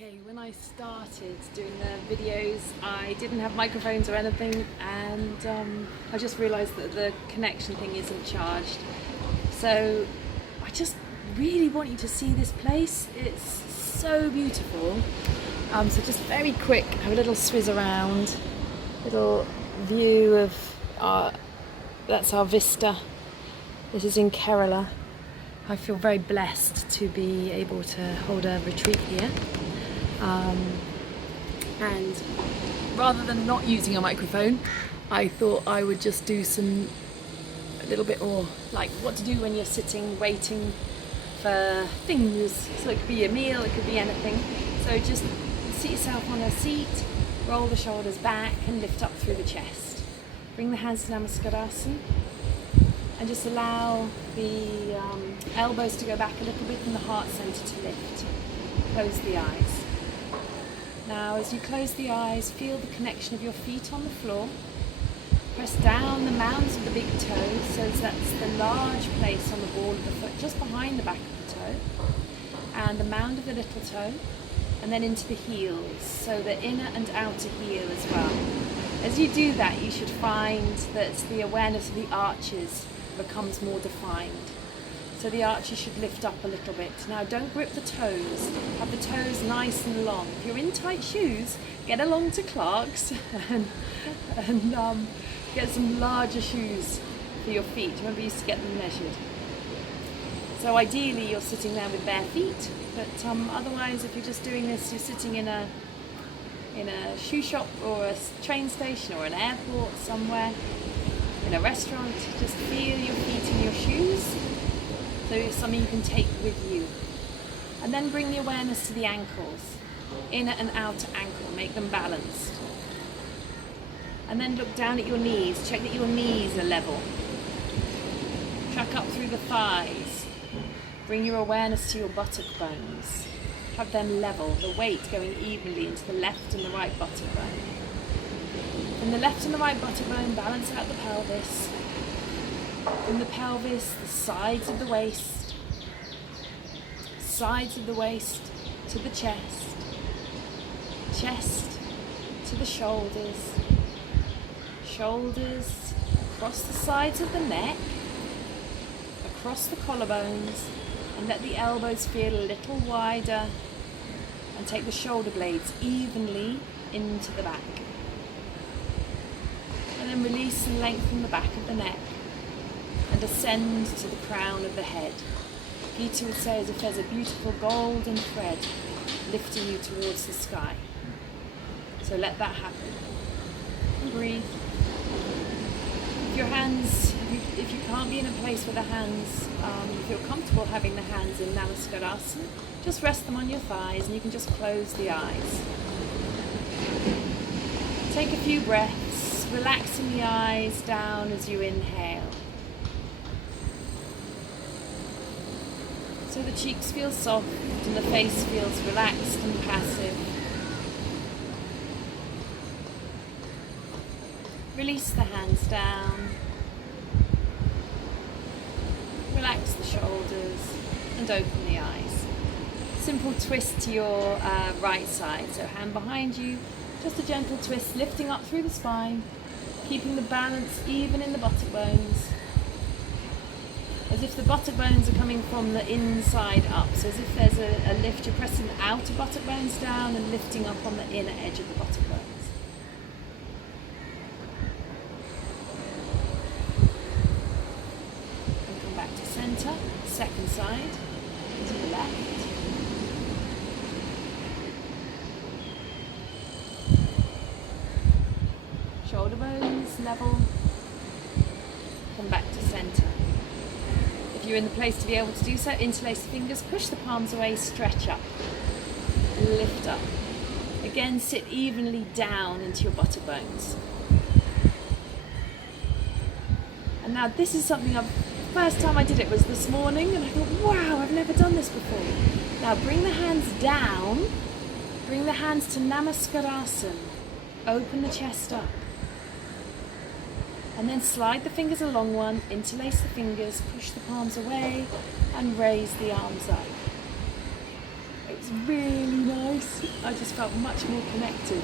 Okay, when I started doing the videos, I didn't have microphones or anything, and I just realised that the connection thing isn't charged. So I just really want you to see this place. It's so beautiful. So just very quick, have a little swizz around, little view of that's our vista. This is in Kerela. I feel very blessed to be able to hold a retreat here. And rather than not using a microphone, I thought I would just do a little bit more like what to do when you're sitting waiting for things. So it could be a meal, it could be anything. So just sit yourself on a seat, roll the shoulders back and lift up through the chest. Bring the hands to Namaskar, and just allow the elbows to go back a little bit and the heart center to lift. Close the eyes. Now as you close the eyes, feel the connection of your feet on the floor. Press down the mounds of the big toes, so that's the large place on the ball of the foot just behind the back of the toe, and the mound of the little toe, and then into the heels, so the inner and outer heel as well. As you do that, you should find that the awareness of the arches becomes more defined. So the arches should lift up a little bit. Now don't grip the toes, have the toes nice and long. If you're in tight shoes, get along to Clark's and get some larger shoes for your feet. Remember, you used to get them measured. So ideally you're sitting there with bare feet, but otherwise if you're just doing this, you're sitting in a shoe shop or a train station or an airport somewhere, in a restaurant. Just feel your feet in your shoes. So it's something you can take with you. And then bring the awareness to the ankles, inner and outer ankle, make them balanced. And then look down at your knees, check that your knees are level. Track up through the thighs. Bring your awareness to your buttock bones. Have them level, the weight going evenly into the left and the right buttock bone. From the left and the right buttock bone, balance out the pelvis. From the pelvis, the sides of the waist to the chest to the shoulders across the sides of the neck, across the collarbones, and let the elbows feel a little wider, and take the shoulder blades evenly into the back. And then release and lengthen the back of the neck and ascend to the crown of the head. Gita would say as if there's a beautiful golden thread lifting you towards the sky. So let that happen. And breathe. If you can't be in a place where the hands, you feel comfortable having the hands in Namaskar, just rest them on your thighs and you can just close the eyes. Take a few breaths, relaxing the eyes down as you inhale. So the cheeks feel soft and the face feels relaxed and passive. Release the hands down. Relax the shoulders and open the eyes. Simple twist to your right side. So hand behind you, just a gentle twist, lifting up through the spine, keeping the balance even in the buttock bones. As if the buttock bones are coming from the inside up. So as if there's a lift, you're pressing the outer buttock bones down and lifting up on the inner edge of the buttock bones. And come back to center, second side, to the left. Shoulder bones level. Come back to center. If you're in the place to be able to do so, interlace the fingers, push the palms away, stretch up, lift up. Again, sit evenly down into your buttock bones. And now this is something first time I did it was this morning, and I thought, wow, I've never done this before. Now bring the hands down, bring the hands to Namaskar. Open the chest up. And then slide the fingers along one, interlace the fingers, push the palms away, and raise the arms up. It's really nice. I just felt much more connected.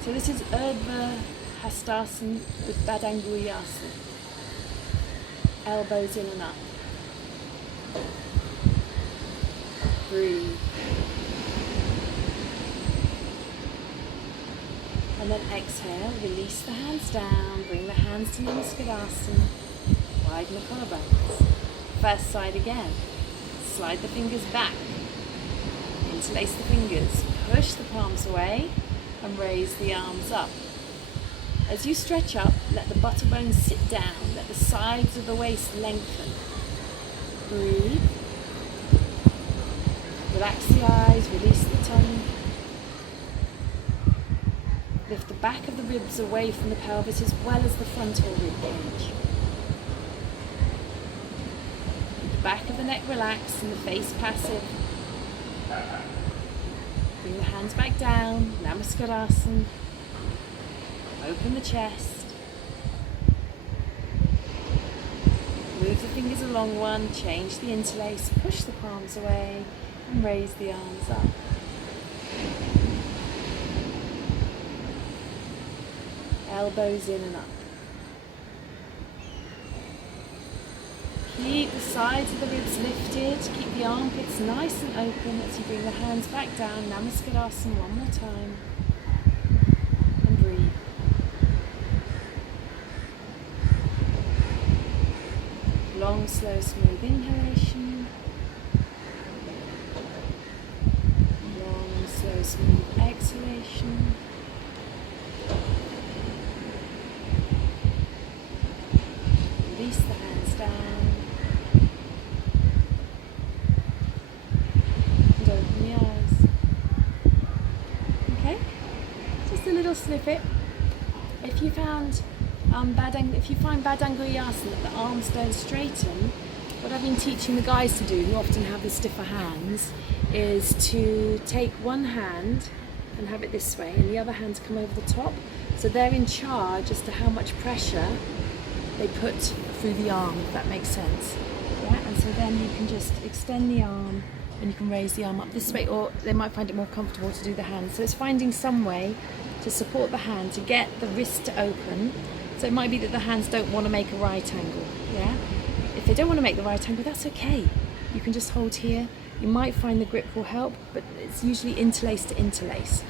So this is Urdhva Hastasana with Badanguyasana. Elbows in and up. Breathe. And then exhale, release the hands down, bring the hands to Namaskadasana, widen the collarbones. First side again. Slide the fingers back, interlace the fingers, push the palms away and raise the arms up. As you stretch up, let the butter bones sit down, let the sides of the waist lengthen. Breathe. Relax the eyes, release the tongue. Lift the back of the ribs away from the pelvis as well as the frontal rib cage. The back of the neck relaxed and the face passive. Bring the hands back down, Namaskadasana. Open the chest. Move the fingers along one, change the interlace, push the palms away and raise the arms up. Elbows in and up. Keep the sides of the ribs lifted, keep the armpits nice and open as you bring the hands back down, Namaskadasana one more time, and breathe. Long, slow, smooth inhalation, long, slow, smooth exhalation. Release the hands down and open the eyes. Okay, just a little snippet. If you found if you find Badanguyasana that the arms don't straighten, what I've been teaching the guys to do, who often have the stiffer hands, is to take one hand and have it this way, and the other hand to come over the top. So they're in charge as to how much pressure they put through the arm, if that makes sense. Yeah? And so then you can just extend the arm and you can raise the arm up this way, or they might find it more comfortable to do the hand. So it's finding some way to support the hand to get the wrist to open. So it might be that the hands don't want to make a right angle. Yeah? If they don't want to make the right angle, that's okay. You can just hold here. You might find the grip will help, but it's usually interlace to interlace.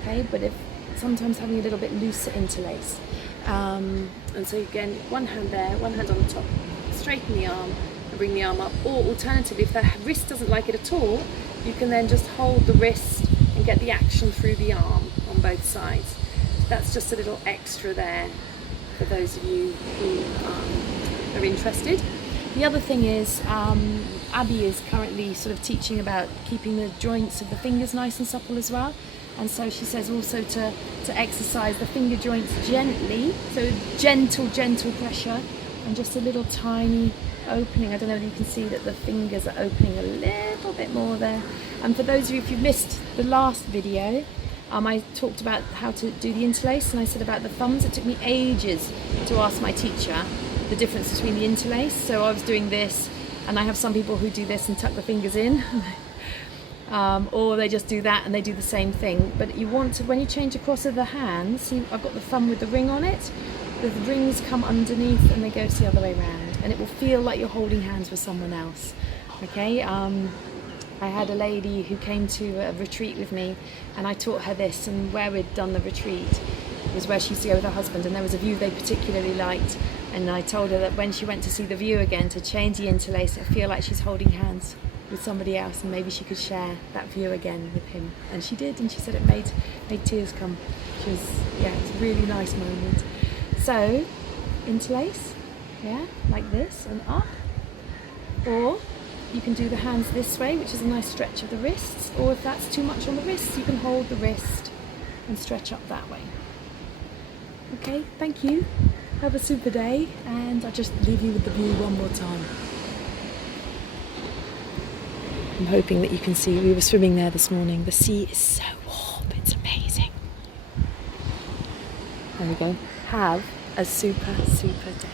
Okay? But if sometimes having a little bit looser interlace. And so again, one hand there, one hand on the top, straighten the arm and bring the arm up. Or alternatively, if the wrist doesn't like it at all, you can then just hold the wrist and get the action through the arm on both sides. That's just a little extra there for those of you who are interested. The other thing is, Abby is currently sort of teaching about keeping the joints of the fingers nice and supple as well. And so she says also to exercise the finger joints gently, so gentle pressure and just a little tiny opening. I don't know if you can see that the fingers are opening a little bit more there. And for those of you, if you've missed the last video, I talked about how to do the interlace, and I said about the thumbs. It took me ages to ask my teacher the difference between the interlace. So I was doing this, and I have some people who do this and tuck the fingers in. Or they just do that and they do the same thing. But you want to, when you change across of the hands, see I've got the thumb with the ring on it, the rings come underneath and they go the other way around, and it will feel like you're holding hands with someone else. Okay, I had a lady who came to a retreat with me, and I taught her this, and where we'd done the retreat was where she used to go with her husband, and there was a view they particularly liked, and I told her that when she went to see the view again, to change the interlace, I feel like she's holding hands with somebody else, and maybe she could share that view again with him. And she did, and she said it made tears come. It was a really nice moment. So interlace, yeah, like this and up, or you can do the hands this way, which is a nice stretch of the wrists, or if that's too much on the wrists, you can hold the wrist and stretch up that way. Okay, thank you, have a super day, and I'll just leave you with the view one more time. I'm hoping that you can see, we were swimming there this morning. The sea is so warm, it's amazing. There we go. Have a super day.